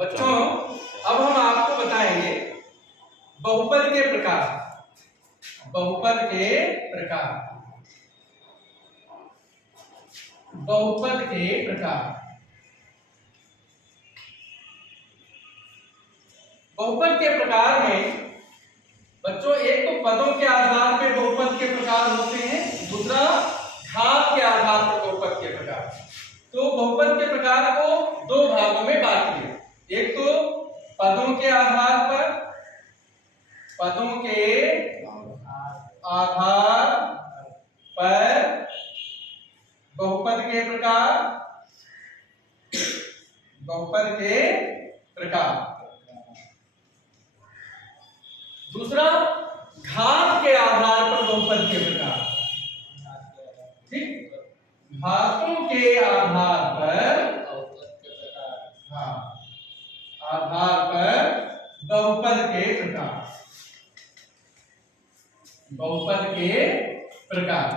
बच्चों अब हम आपको बताएंगे बहुपद के प्रकार। बहुपद के प्रकार। बहुपद के प्रकार। बहुपद के प्रकार में बच्चों एक तो पदों के आधार पर बहुपद के प्रकार होते हैं, दूसरा घात के आधार पर बहुपद के प्रकार। तो बहुपद के प्रकार को दो भागों में बांटिए। एक तो पदों के आधार पर, पदों के आधार पर बहुपद के प्रकार, बहुपद के प्रकार। दूसरा घात के आधार पर बहुपद के प्रकार। ठीक, घातों के आधार पर, हाँ, आधार पर बहुपद के प्रकार। बहुपद के प्रकार।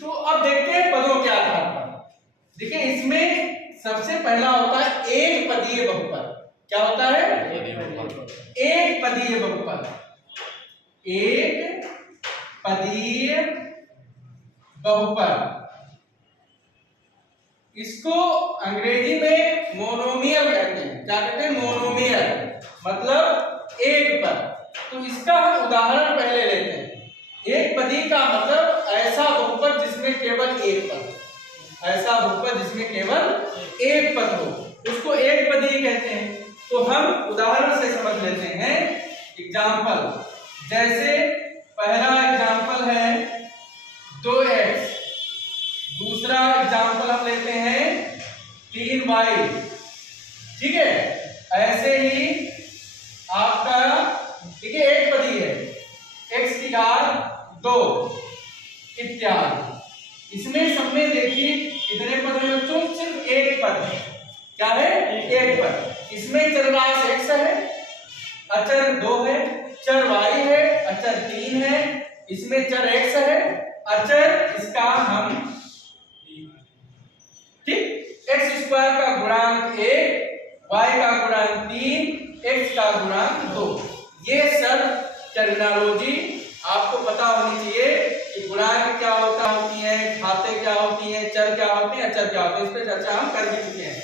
तो अब देखते हैं पदों के आधार पर। देखिए इसमें सबसे पहला होता है एक पदीय बहुपद। क्या होता है? एक पदीय बहुपद। एक पदीय बहुपद। इसको अंग्रेजी में मोनोमियल कहते हैं। क्या कहते हैं? मोनोमियल, मतलब एक पद। तो इसका हम उदाहरण पहले लेते हैं। एक पदी का मतलब ऐसा बहुपद जिसमें केवल एक पद। ऐसा बहुपद जिसमें केवल एक पद हो, उसको एक पदी कहते हैं। तो हम उदाहरण से समझ लेते हैं। एग्जाम्पल, जैसे पहला एग्जाम्पल है 2x, दूसरा एग्जाम्पल हम लेते हैं 3y। ठीक है, ऐसे ही आपका देखिए एक पदी है, x की घात 2 इत्यादि। इसमें सबमें देखिए कितने पद हैं बच्चों? सिर्फ एक पद है। क्या है? एक पद। इसमें चरराशि x है, अचर 2 है, चर y है, अचर 3 है, इसमें चर x है, अचर इसका हम ठीक x स्क्वायर का गुणांक 1, y का गुणांक 3, x का गुणांक 2। ये सब टर्मिनोलॉजी आपको पता होनी चाहिए कि गुणांक क्या होती है, घातें क्या होती हैं, चर क्या होते हैं, अचर क्या होते हैं। इस पर चर्चा हम कर भी चुके हैं।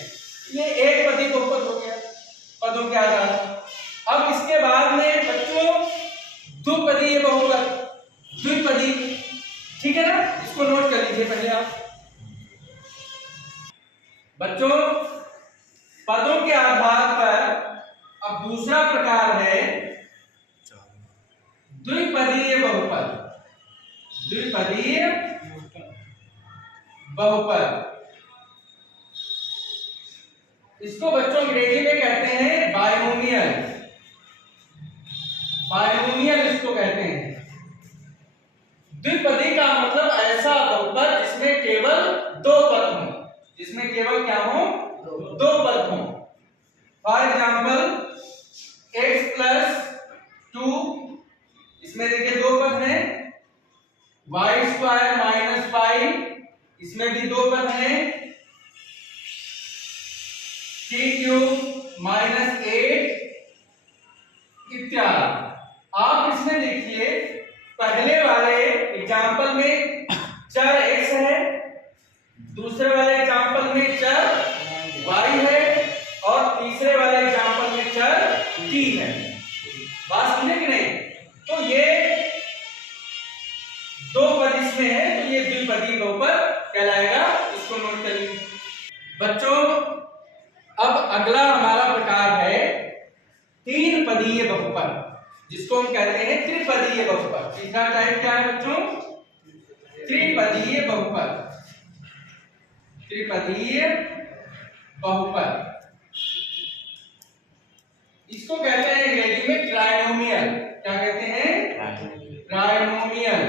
ये एक पदी बहुपद हो गया पदों के आधार पर। अब इसके बाद में बच्चों द्विपदीय बहुपद, द्विपदी। ठीक है ना, इसको नोट कर लीजिए पहले आप बच्चों। पदों के आधार पर अब दूसरा प्रकार है द्विपदीय बहुपद। द्विपदीय बहुपद, इसको बच्चों अंग्रेजी में कहते हैं बायनोमियल। बायनोमियल इसको कहते हैं। द्विपदी का मतलब ऐसा बहुपद जिसमें केवल दो पद हों। जिसमें केवल क्या हो? दो पद हों। फॉर एग्जाम्पल x + 2, इसमें देखिए दो पद हैं। y² - 5, इसमें भी दो पद हैं। t³ - 8 इत्यादि। आप इसमें देखिए पहले वाले एग्जाम्पल में चर x है, दूसरे वाले एग्जाम्पल में चर y है, और तीसरे वाले एग्जाम्पल में चर t है। बात समझे कि नहीं? तो ये दो पद इसमें है, तो ये द्विपदी बहुपद कहलाएगा। इसको नोट करिए बच्चों। अब अगला हमारा प्रकार है तीन पदीय बहुपद, जिसको हम कहते हैं त्रिपदीय बहुपद। तीसरा टाइप क्या है बच्चों? त्रिपदीय बहुपद। त्रिपदीय बहुपद, इसको कहते हैं अंग्रेजी में ट्राइनोमियल। क्या कहते हैं? ट्राइनोमियल।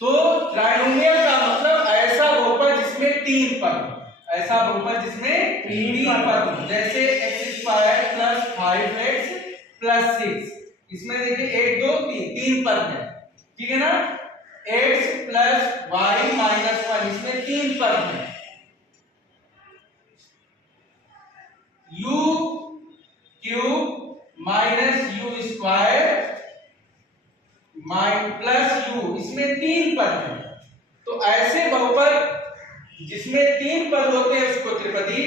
तो ट्राइनोमियल का मतलब ऐसा बहुपद जिसमें तीन पद। ऐसा बहुपद जिसमें तीन पद, जैसे x² + 5x + 6। इसमें देखिए 1 2 3 तीन पद है। ठीक है ना? x + y - 1, इसमें पद हैं, u cube minus you square plus you, इसमें 3 पद हैं। तो ऐसे बहुपद जिसमें 3 पद होते हैं उसको त्रिपदी,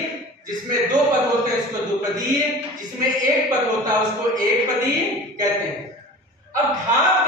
जिसमें 2 पद होते हैं उसको द्विपदी, जिसमें 1 पद होता है उसको एकपदी कहते हैं। अब घात